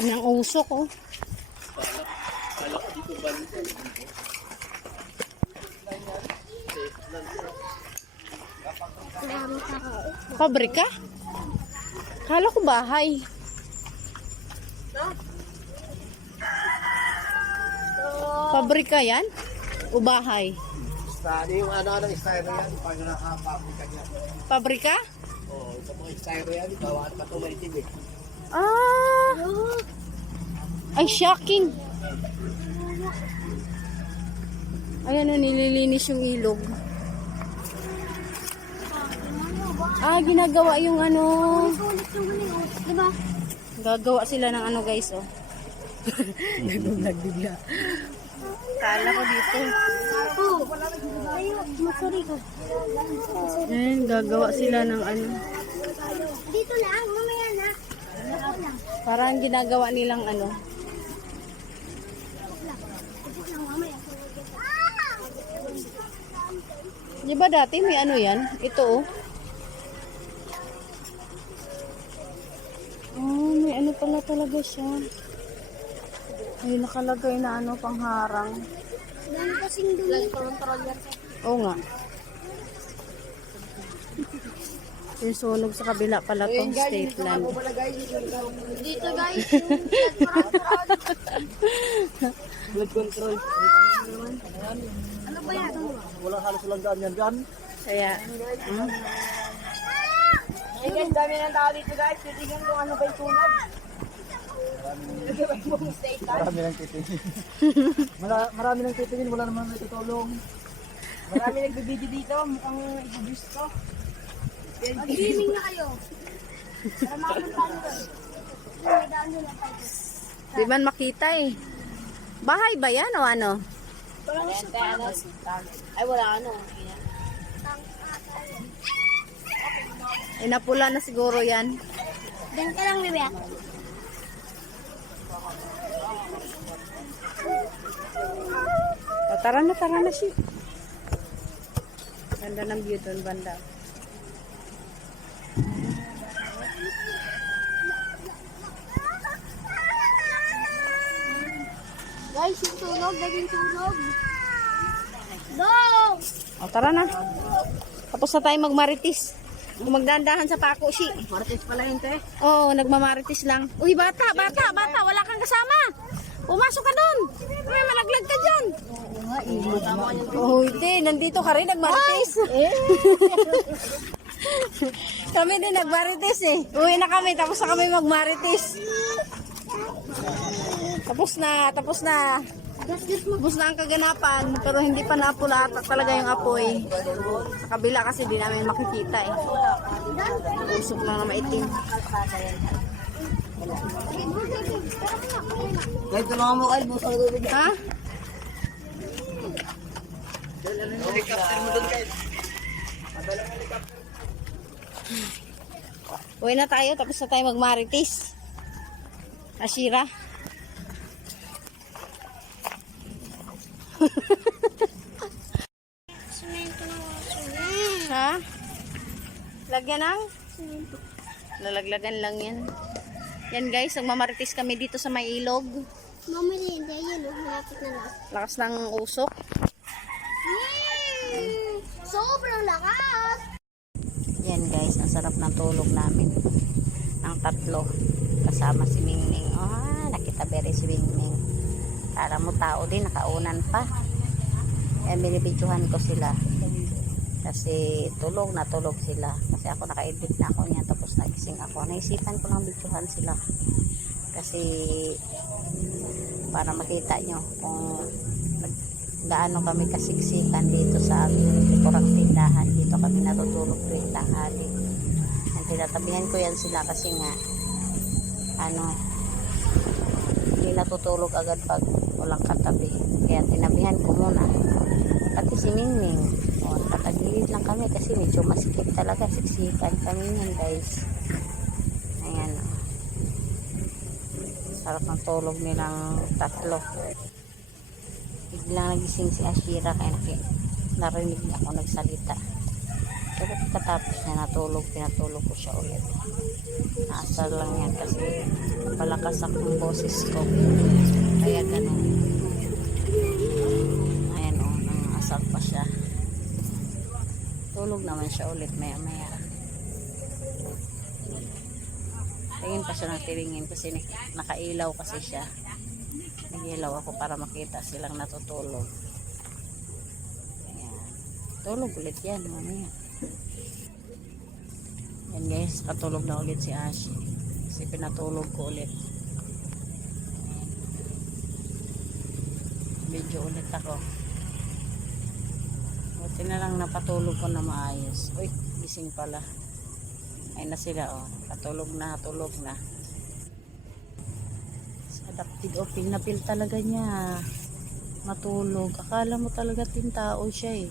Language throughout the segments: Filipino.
Itim ng usok, oh. Pabrika? Kala ko bahay. Pabrika yan? O bahay? Yung ano-ano styro yan, pag nakapabrika niya. Pabrika? Oo, sa mga styro yan, bawaan pa ito maitim eh. Ah! Ay, shocking! Ayan na, nililinis yung ilog. Ah, ginagawa yung ano. Diba? Gagawa sila ng ano, guys, oh. Naguglag bigla. Kala ko dito. Masari ko. Ayan, gagawa sila ng ano. Dito lang, mamaya na. Parang ginagawa nilang ano. Di ba dati may ano yan? Ito, oh. Oh, may ano pala talaga siya. May nakalagay na ano, pangharang. Dahil kasing dumi. Controller. Oo nga. Yung sunog sa kabila pala tong state land. Dito guys, Blood control. ano ba yan? Wala halos walang daan yan dyan. Kaya, Ay guys, dami ng tao dito guys. Titignan kung ano ba yung tunog. Marami nang titingin. Marami nang titingin, wala naman may tutulong. Marami nagbibideo dito. Mukhang ibubis ko. Mag-gaming na kayo. Para makapunta nyo doon. May daan nyo lang tayo. di man makita eh. Bahay ba yan o ano? Ay wala ano. Inapula na siguro yan. Diyan ka lang, bebe. O, tara na siya. Ganda ng view doon banda. Guys, yung tunog, naging tunog. No! O, tara na. Tapos na tayo magmaritis. Magdandahan sa pako, si. Martes pala yun, te. Oo, nagmamaritis lang. Uy, bata, wala kang kasama. Pumasok ka doon. May malaglag ka dyan. Oh, hindi. Nandito ka rin, nagmaritis. Kami din nagmaritis eh. Uwi na kami, tapos na kami magmaritis. Tapos na. Tapos na ang kaganapan, pero hindi pa napula talaga yung apoy. Sa kabila kasi di namin makikita eh. Usok lang na maitim. Kahit tulungan mo kayo, busa ko doon. Ha? Helicopter mo doon kayo. Uwi na tayo, tapos na tayo magmaritis. Ashira. Semento na mga Ha? Lagyan ng? Lalaglagan lang yan. Yan guys, nagmamaritis kami dito sa may ilog. Mamali, hindi. Ayun, malapit na lang. Lakas ng usok. Sobrang lakas! Yan guys, ang sarap ng tulog namin. Ang tatlo. Kasama si Mingming. Ah, nakita beri si Mingming. Kala mo tao din, nakaunan pa. Eh, binibidyohan ko sila. Kasi tulog na tulog sila. Kasi ako naka-edit na ako niya. Tapos nagising ako. Naisipan ko lang bidyohan sila. Kasi para makita nyo kung gaano kami kasiksikan dito sa likurang tindahan. Dito kami natutulog tuwing tanghali. Ang tinatabihan ko yan sila kasi nga hindi natutulog agad pag walang katabi. Kaya tinabihan ko muna. Pati si Mingming. O, tatagilid lang kami kasi medyo masikip talaga. Siksikan kami yan guys. Ayan. Sarap ng tulog nilang tatlo. Biglang nagising si Ashira kaya narinig niya ako nagsalita. Katapos niya natulog, pinatulog ko siya ulit. Naasar lang yan kasi palakas akong boses ko. Kaya ganun. Ayan o, nangasar pa siya. Tulog naman siya ulit maya maya. Tingin pa siya ng tingin kasi nakailaw kasi siya. Nagilaw ako para makita silang natutulog. Ayan. Tulog ulit yan mamaya. Yan guys, katulog na ulit si Ashi. Kasi pinatulog ko ulit. Video ulit ako. Buti na lang napatulog ko na maayos. Uy, gising pala. Ayun na sila oh. Katulog na, tulog na. Adapted o pinapil talaga niya. Matulog. Akala mo talaga tintao siya eh.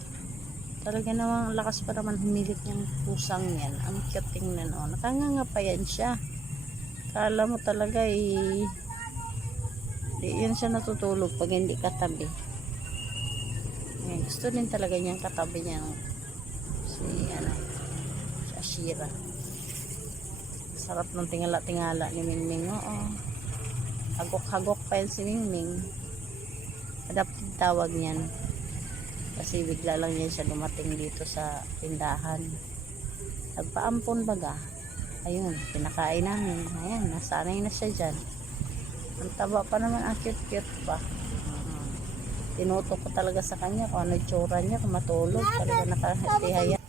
Talaga namang lakas pa naman humilit niyang pusang yan. Ang cute tingnan o. Nakanganga pa yan siya. Akala mo talaga eh. Di yan siya natutulog pag hindi katabi. Ayan, gusto din talaga niyang katabi niya si Ashira. Sarap ng tingala-tingala ni Mingming. Oo. Hagok-hagok pa yan si Mingming. Adapted tawag niyan. Kasi bigla lang yan siya dumating dito sa tindahan. Nagpaampon baga. Ayun, pinakain namin. Ayan, nasanay na siya dyan. Ang taba pa naman, ang cute-cute pa. Tinutok ko talaga sa kanya kung ano itsura niya, kung matulog. Talaga nakahatihayan.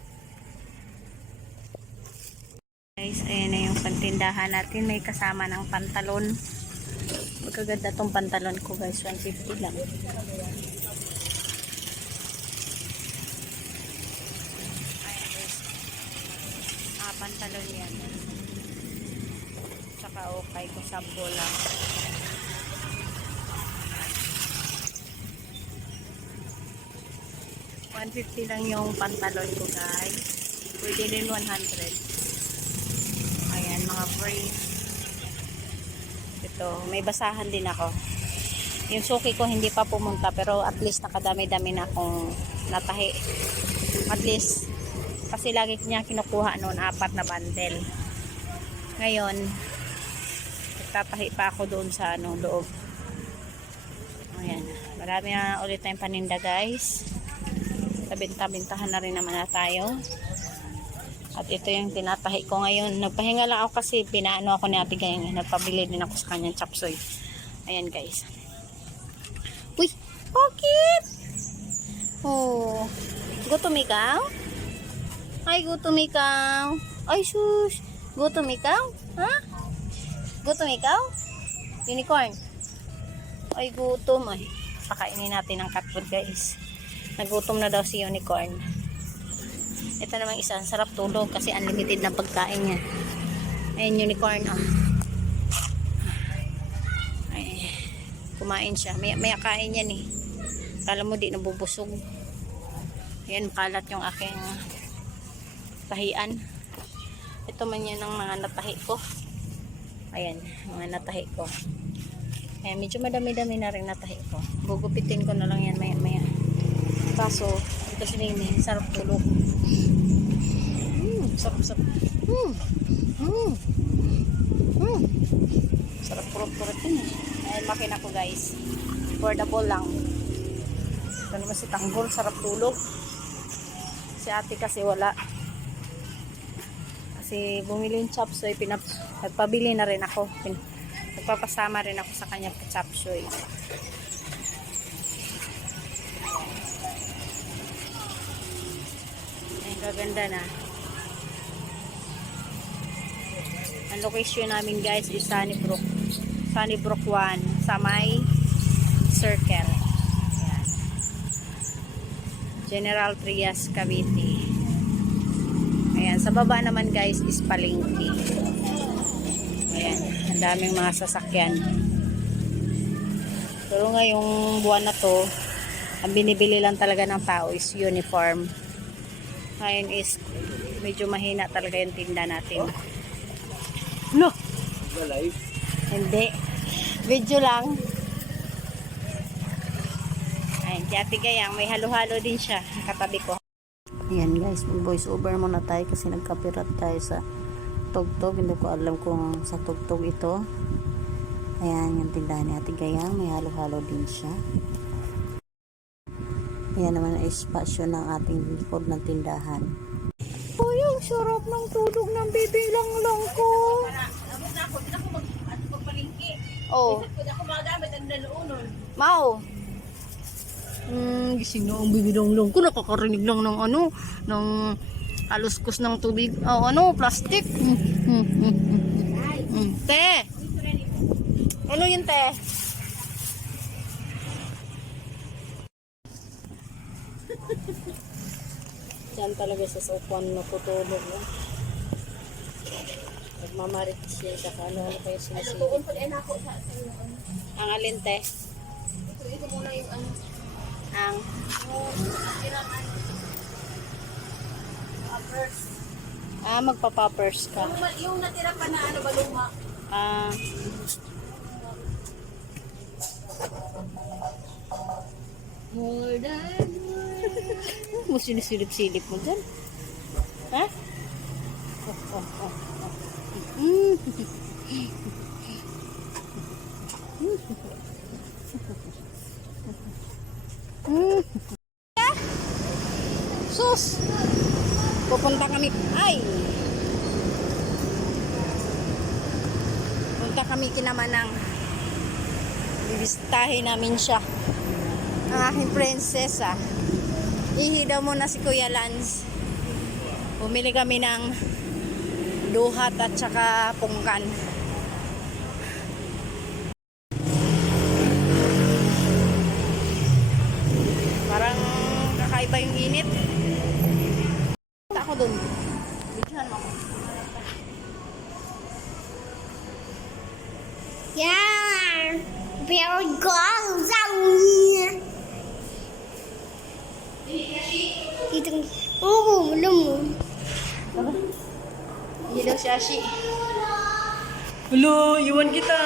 Guys, ayan na yung pantindahan natin. May kasama ng pantalon. Magkaganda tong pantalon ko guys. 150 lang. Pantalon yan. Saka okay kung sabdo lang. $150 lang yung pantalon ko guys. Pwede din 100. Ayan mga free. Ito, may basahan din ako. Yung suki ko hindi pa pumunta pero at least nakadami-dami na akong natahi. At least kasi lagi niya kinukuha noon 4 na bundle. Ngayon, nagtatahi pa ako doon sa loob. Ayan. Marami na ulit tayong paninda guys. Tabinta-bintahan na rin naman na tayo. At ito yung tinatahi ko ngayon. Nagpahinga lang ako kasi pinaano ako ni ate Gayang. Nagpabili din ako sa kanyang chapsoy. Ayan guys. Uy! Bakit? Oh. Gutom ikaw? Ay, gutom ikaw. Ay, sus. Gutom ikaw? Ha? Gutom ikaw? Unicorn. Ay, gutom. Ay, pakainin natin ng cat food, guys. Nagutom na daw si Unicorn. Ito namang isa. Sarap tulog kasi unlimited na pagkain niya. Ayan, Unicorn. Oh. Ay, kumain siya. May kain yan eh. Kala mo di nabubusog. Ayan, kalat yung aking tahian. Ito man yan ang mga natahi ko. Ayan, mga natahi ko. Ayan, medyo madami-dami na rin natahi ko. Gugupitin ko na lang yan maya-maya. Kaso, ito si Mimi, sarap tulog. Sarap-sarap. Sarap purot-purot yun eh. Ayan, makina ko guys. Affordable lang. Ito naman si Tanggol, sarap tulog. Si ate kasi wala. Kasi bumili yung chopsoy, nagpabili na rin ako. Nagpapasama rin ako sa kanya pa chopsoy. Ay, gaganda na. Ang location namin guys is Sunnybrook. Sunnybrook 1 sa may circle. Ayan. General Trias, Cavite. Ayan, sa baba naman guys is palengke. Ayan, ang daming mga sasakyan. Pero ngayong buwan na to, ang binibili lang talaga ng tao is uniform. Ngayon is medyo mahina talaga yung tinda natin. No! Live? Hindi. Video lang. Ayan, si Ate Gayang, may halo-halo din siya. Katabi ko. Ayan guys, mag-voice over muna tayo kasi nagkapirat tayo sa tugtog. Hindi ko alam kung sa tugtog ito. Ayan, yung tindahan ni Ate Gayang. May halo-halo din siya. Ayan naman ang espasyo ng ating likod ng tindahan. Uy, ang sarap ng tulog ng bibilang lang ko. Oh. Mau. Gising na ang bibilang lang ko. Nakakarinig lang ng ano, ng haluskos ng tubig. Oh, ano, plastic. Te. Ano yun, te? Diyan talaga sa sopan na tutulog. Nagmamarites yan siya. Ano kayo sinasilip? Ang alin, te? Ito muna yung ano. Ang magpa-poppers ka. Yung natira pa na ano ba luma? More than Mo sinisilip-silip mo dyan. Ha? Oh. Sus! Pupunta kami. Ay! Punta kami kinamanang. Bibisitahin namin siya. Ang aking prinsesa. Ihi daw muna si Kuya Lance. Bumili kami ng duhat at saka pungkan. Parang kakaiba yung init. Punta ako dun. Bigyan mo ako. yeah. Very good. Itong alam mo. Hindi daw siya si. Hello, iwan kita.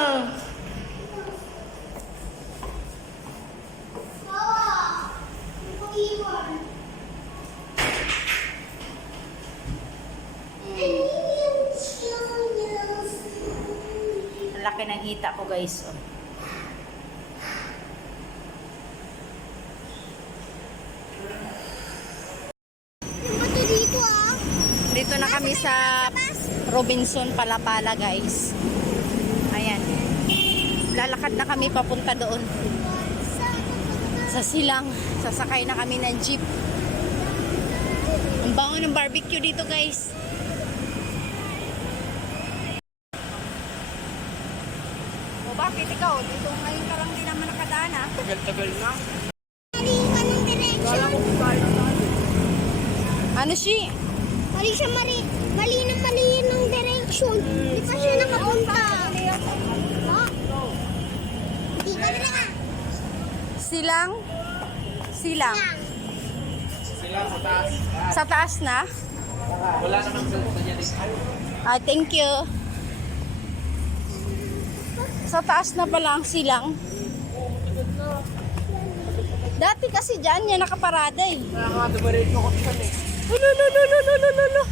Ang laki ng hita ko guys. Oh. Bato dito ah. Dito na kami sa Robinson Palapala guys. Ayan. Lalakad na kami papunta doon. Sa Silang. Sasakay na kami ng jeep. Ang bango ng barbecue dito guys. O bakit ikaw? Dito ngayon ka lang din naman nakadaan ha? Tagal-tagal na. Mali ka ng direction. Ano si? Mali siya mali ng direction. Di pa siya nakapunta. Ha? Hindi ka na nga. Silang? Silang. Lang. Sila sa taas. Sa taas na? Wala namang sa niya. Ah, thank you. Sa taas na pala ang silang. Dati kasi dyan yan nakaparada eh. Kaya nga, dumarin ko siya eh. Ulululululululu.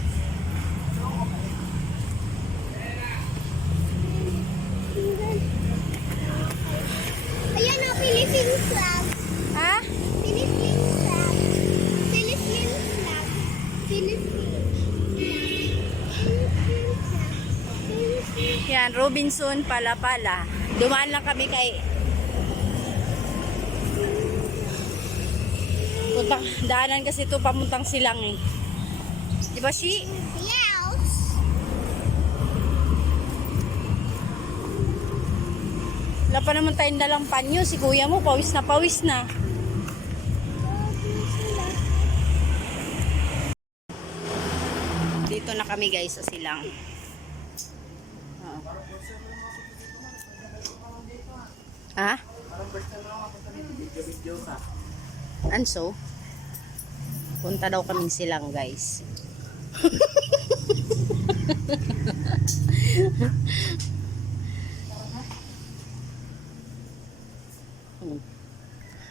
Ayan na, Philippines flag. Ha? Philippines flag. Philippines flag. Philippines. Yan, Robinson Palapala. Dumaan lang kami kay daanan kasi ito pamuntang Silang eh. Di ba, Shi? Yes. Wala pa naman tayong dalang panyo. Si kuya mo, pawis na pawis na. Dito na kami guys sa Silang. Oo. Ha? Anso? Punta daw kaming Silang guys.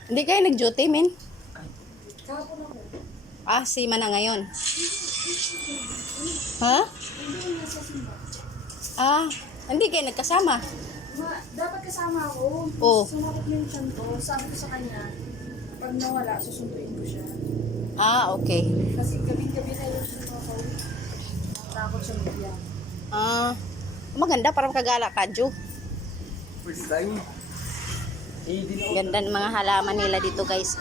Hindi kayo nag-duty, men? Ah, si Mana ngayon. Ha? Ah, hindi kayo nagkasama. Dapat kasama ako. Oo. Sumakot na yung tiyan ko. Sabi ko sa kanya, pag nawala, susunduin ko siya. Ah, okay. Kasi gabi-gabi na yung siya ako. Takot siya magbiyak. Ah, maganda para makagala ka, Jo. First time. Eh, di na Ganda ng mga halaman nila dito, guys.